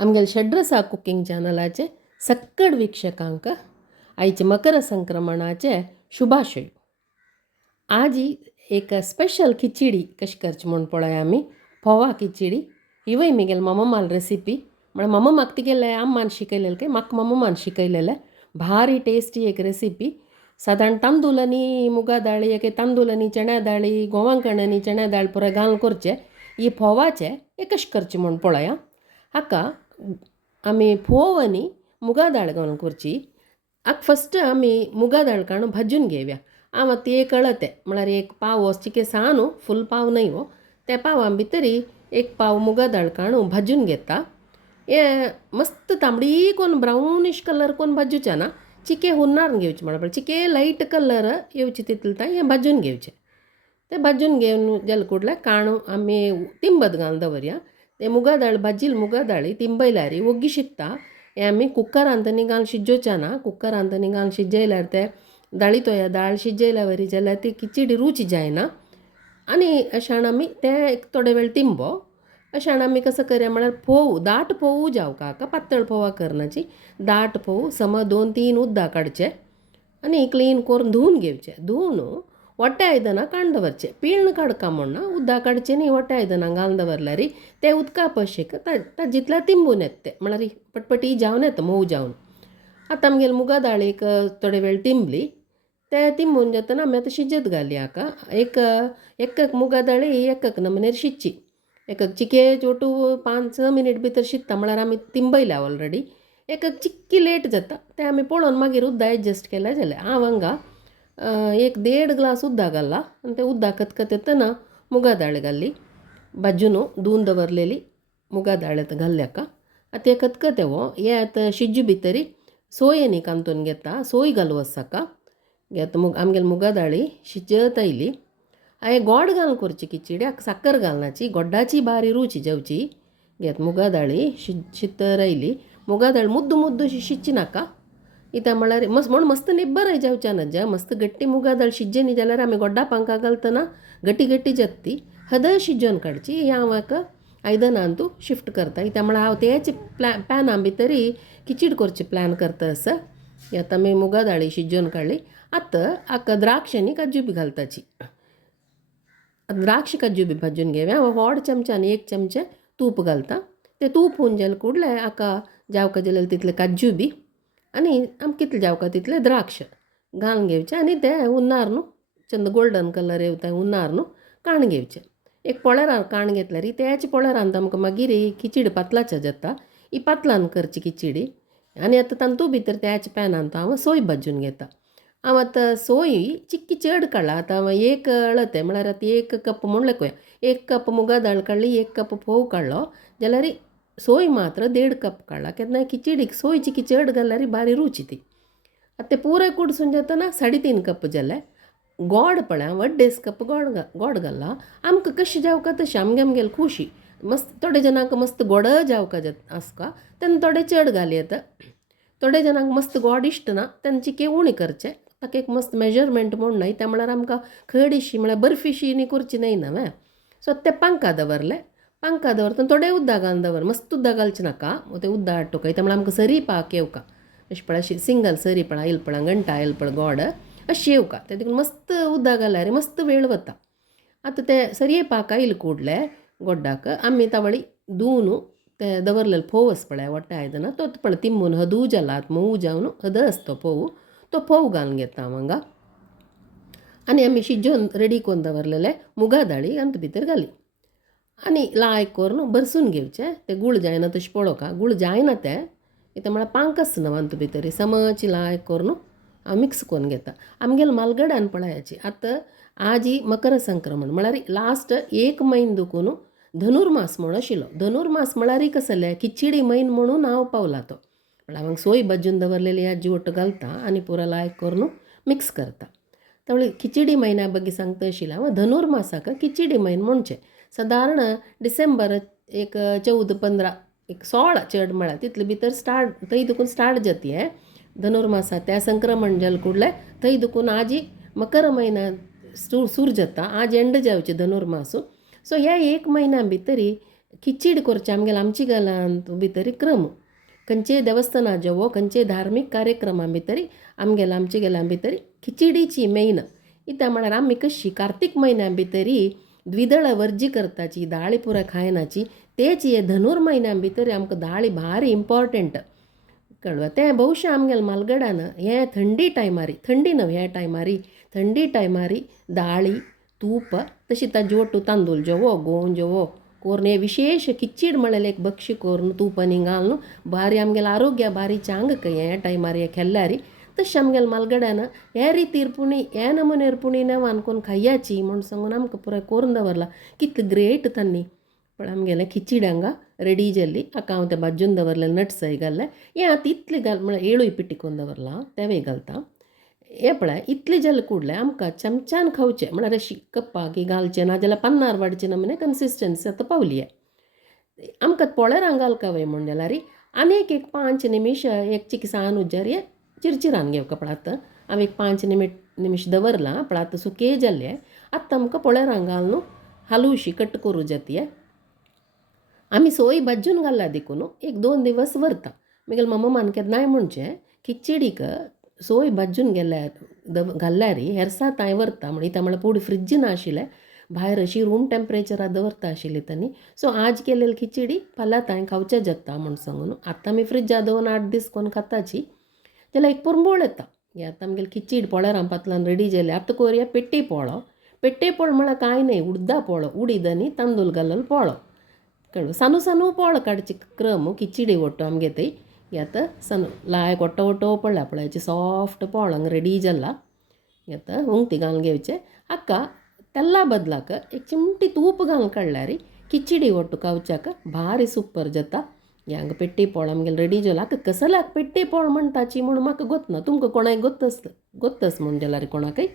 आमगेले षड्रसा कुकिंग चॅनलाचे सक्कड वीक्षकांक आयचे मकर संक्रमणाचे शुभाशय. आज एक स्पेशल खिचडी कशी करची म्हणून पळय आमी. फोवा खिचडी इवय मिगेल मम्माल रेसिपी म्हळ्यार मम्मा म्हाका तिगेले अम्मान शिकयलेले काय म्हाका मम्मान शिकयलेले. भारी टेस्टी एक रेसिपी. साधारण तांदूळ आनी मुगा दाळी एक तांदूळ आनी चण्या दाळी गोवांकण आनी चण्या दाळ पुरो घालून करचे. ही फोवाचे एक कशें करचे म्हणून पळया. हाका आमी फोव आनी मुगा दाळ घालून करची. हाका फस्ट आमी मुगा दाळ काडून भाजून घेवया. हांव ती एक अळते म्हळ्यार एक पाव हो चिकेसा न्हू, फूल पाव न्हय हो. त्या पावा भितरी एक पाव मुगा दाळ काडून भाजून घेता. हे मस्त तांबडी कोण ब्राउनिश कलर कोण भाजूचे ना, चिके हुन्नार घेवचे म्हणल्यार चिके लायट कलर येवचे तितले ताई हे भाजून घेवचे. ते भाजून घेवन जाले कुडले काणू आमी तिंबत घालून दवरया. ते मुगा दाळ भाजिल्ले मुगा दाळी तिंबयल्यार ओग्गी शिजता. हे आमी कुकरांत आनी घालून शिजोवचे ना. कुकरांत आनी घालून शिजयल्यार ते दाळी तो दाळ शिजयल्या वरी जाल्यार ती खिचडी रुच जायना. आनी अशान आमी ते एक थोडे वेळ तिंबो. अशान आमी कसं करया म्हळ्यार फोव दाट फोव जावका हाका पातळ फोवा करनाची. दाट फोव सम 2-3 उद्दां काडचे आनी क्लीन करून धुवन घेवचे. धुवन वट्या आयदनां काडून दवरचे. पिळण काडका म्हणना, उद्दां काडचे न्ही, वट्या आयदनां घालून दवरल्यार ते उदका पशेक ताजितल्या तिंबून येता ते म्हळ्यार पटपटी जावन येता मोव जावन. आतां आमगेले मुगा दाळ एक थोडे वेळ तिंबली. ते तिंबून जेतना आमी आतां शिजत घालया हाका. एक मुगा दाळी एक नमनेर शिजची. एक चिके चोटू 5-6 मिनीट भितर शिजता म्हळ्यार आमी तिंबयल्या ऑलरेडी. एक चिक्की लेट जाता ते आमी पळोवन मागीर उद्दां एडजस्ट केल्या जाल्यार. हांव हांगा 1.5 ग्लास उद्दां घाला आनी ते उद्दां खतखत येतना मुगा दाळ घाली. भाजून धुवन दवरलेली मुगा दाळ घाल्ली हाका. आतां ते खतखत येवो हे आतां शिजू भितरी सोय आनी कांतून घेता. सोय घालू आसा हाका. घेता आमगेली मुगा दाळी शिजत आयली. हांवें गोड घालून करची खिचडी. हाका साकर घालनाची, गोड्डाची बारी रूच जेवची. घेत मुगा दाळी शितर आयली. मुगा दाळ मुद्दू शिजची नाका. इता म्हळ्यार म्हण मस्त निब्बर जेवच्या नजा. मस्त गट्टी मुगा दाळ शिजचे न्ही जाल्यार आमी गोड्डा पांका घालतना गट्टी जाता ती. हद शिजोवन काडची. ही हांव हाका आयदनांतू शिफ्ट करता. इता म्हळ्यार हांव तेच पॅना भितरी खिचडी करची प्लॅन करता आसा. आतां आमी मुगा दाळी शिजोवन काडली. आतां हाका द्राक्ष आनी काजू बी घालताची. द्राक्ष काजू बी भाजून घेवया. हांव व्हड चमच्यानी 1 चमचे तूप घालता. ते तूप होवन जाले कुडले हाका जावका जाल्यार तितले काजू बी आनी आमकां कितले जावका तितले द्राक्ष घालून घेवचे. आनी ते उन्नार न्हू चंद गोल्डन कलर येवता उन्नार न्हू काण घेवचे. एक पोळेरार काण घेतल्यार तेच पोळेरांत आमकां मागीर खिचडी पातलाचे जाता. ही पातलान करची खिचडी. आनी आतां तांतू भितर तेच पॅनांत हांव सोय भाजून घेता. हांव आतां सोय चिक्की चड काडला. आतां हांव एक अळते म्हळ्यार आतां 1 कप म्हणलें पळय. 1 कप मुगा दाळ काडली, 1 कप फोव काडलो जाल्यार सोय मात्र 1.5 कप काडला. केन्ना खिचडीक सोय चिकी चड घाल्यार बारी रुची ती. आतां ते पुराय कुडसून जेतना 3.5 कप जाले. गोड पळय 1.5 कप गोड घाला. आमकां कशें जावका तशें आमगेले खुशी. मस्त थोडे जाणांक मस्त गोड जावका आसका तेन्ना थोडे चड घाली येता. थोडे जाणांक मस्त गोड इश्ट ना तेन्ना चिके उणी करचे. ताका एक मस्त मेजरमेंट म्हूण न्हय. ते म्हळ्यार आमकां खडीशी म्हळ्यार बर्फीशी न्ही करची न्हय ना. सो ते पांका दवरले. पांका दवरतना थोडे उद्दां घालून दवर. मस्त उद्दां घालचे नाका. ते उद्दां हाड तुका ते म्हळ्यार आमकां सरी पाक येवका. अशें पळय अशी सिंगल सरी पळय येयला पळय घंटा येयला पळय गोड अशी येवका. ते देखून मस्त उद्दां घाल्यार मस्त वेळ वता. आतां ते सरये पाक आयले कुडले गोड्डाक आमी तावळी धुवन ते दवरलेले फोव आसा पळय वट्या आयदनां तो पळय तिंबून हदू जाला मोव जावन हद आसा तो फोव. तो फोव घालून घेता हांव हांगा. आनी आमी शिजोवन रेडी करून दवरलेले मुगा दाळी अंत भितर घाली. आनी लायक करून बरसून घेवचे. ते गूळ जायना तशें पळोवका. गूळ जायना ते इता म्हळ्यार पांक आसना अंत भितर समची लायक करून हांव मिक्स करून घेता. आमगेले मालगड्यान पळयाची आतां आज ही मकर संक्रमण म्हळ्यार लास्ट 1 म्हयनो दुखून धनुर्मास म्हूण आशिल्लो. धनुर्मास म्हळ्यार कसं जालें खिचडी म्हयनो म्हणून हांव पावला तो. म्हळ्यार हांव सोय भाजून दवरलेली याजी वट्ट घालता आनी पुरो लायक करून मिक्स करता. त्यावेळी खिचडी म्हयन्या बग्गी सांगता आशिल्लें हांव. धनुर्मासाक खिचडी म्हयनो म्हणचे. सादारण डिसेंबर एक 14-15 एक 16 चड म्हळ्यार तितले भितर स्टार्ट थंय देखून स्टार्ट जाती हे धनुर्मासा. त्या संक्रमण जाले कुडले थंय देखून आज मकर म्हयन्या सूर जाता. आज एंड जावचे धनुर्मास. सो ह्या 1 म्हयन्या भितर खिचडी करचे आमगेले आमची घरांत भितरी क्रम खंयचे देवस्थाना जेवो खंयचे धार्मीक कार्यक्रमां भितरी आमगेल्या आमचे गेल्या भितरी खिचडीची मेन इता म्हळ्यार आमी कशी कार्तीक म्हयन्या भितरी द्विदळ वर्जी करताची दाळी पुराय खायनाची तेच हे धनुर म्हयन्या भितर आमकां दाळी भारी इम्पॉर्टंट कळवा तें भौशें आमगेल्या मालगड्यान हें थंडी टायमारी थंडी न्हय ह्या टायमारी थंडी टायमारी दाळी तूप तशी ताजे वट्टू तांदूळ जेवो गोवन जेवो कोरून हे विशेष खिचीड म्हळ्यार एक बक्षी कोरून तूप आनी घालून भारी आमगेलें आरोग्य भारी चांग हे टायमार हे खेळ्ळ्यारी तशें आमगेल्या मालगड्यान हे रितीर पुणी हे नमुनेर पुणी नेवान कोण खाययाची म्हूण सांगून आमकां पुराय करून दवरला कितलें ग्रेट तांणी पण आमगेलें खिचडी हांगा रेडी जाल्ली हाका हांव तें भाजून दवरलें नट्सय घाल्ले हें आतां इतलें घाल म्हळ्यार एळूय पिट्टी करून दवरला तेंवूय घालता हे पळय इतलें जालें कुडलें आमकां चमच्यान खावचें म्हळ्यार अशी कप्पाक घालचें नाजाल्यार पन्नार वाडचें नमुने कन्सिस्टन्सी आतां पावली आहे आमकां पोळेरां घालका वय म्हण जाल्यार आनीक एक 5 निमिश एक चिकसान उज्जार हे चिरचिरान घेवका पळय हांव एक 5 निमिश दवरलां पण आतां सुके जाल्ले आतां आमकां पोळेरां घालून हालुशी कट करूं जाती आमी सोय भाजून घालला देखून एक 2 दिवस व्हरता म्हगेल मम्मान केन्नाय म्हणचें खिचडीक सोय भाजून घाल्ल्यार हेरसा ताय व्हरता म्हण इता म्हळ्यार पुडी फ्रिज्जीन आशिल्लें भायर अशी रूम टेम्परेचरार दवरता आशिल्ली तांणी सो आज केलेली खिचडी फाल्यां ताय खावचें जाता म्हूण सांगून आतां आमी फ्रिज्जा 2-8 दीस कोण खाताची जाल्यार एक पुरबोळ येता हे आतां आमगेली खिचडी पोळेरां पातलान रेडी जाली आतां करूया पेट्टे पोळ म्हळ्यार कांय न्हय उड्डा पोळो उडीद आनी तांदूळ घालून पोळो कळ्ळें सानू सानू पोळ काडची क्रम खिचडी वट्टो आमगे थंय हे आतां सानू लायक वट्टो पडला पळयाची सॉफ्ट पोळ हांगा रेडी जाला हे आतां उंगती घालून घेवचें हाका तेल्ला बदलाक एक चिमटी तूप घालून काडल्यार खिचडी वट्टो खावच्याक भारी सुपर जाता हे हांगा पेट्टे पोळ आमगेले रेडी जाला हाका कसल्याक पेट्टे पोळ म्हणटाची म्हूण म्हाका गोतना तुमकां कोणाय गोत्तस म्हूण जाल्यार कोणाकय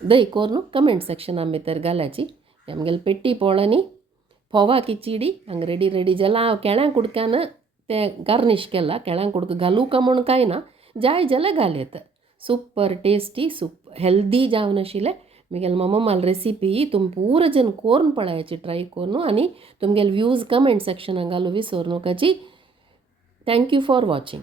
दय कोरून कमेंट सेक्शनां भितर घाल्याची आमगेले पेट्टी पोळ आनी फोवा खिचडी हांगा रेडी जाला हांव केळ्या कुडक्यान तें गार्निश केलां केळ्या कुडक घालूं का म्हूण कांय ना जाय जाल्यार घालयत सुपर टेस्टी हेल्दी जावन आशिल्लें म्हगेले मम्मा रेसिपी तुम पूर जन कोरून पळयाची ट्राय करून आनी तुमगेले व्यूज कमेंट सेक्शनां घालूं विसरूं नकाची थँक्यू फॉर वॉचिंग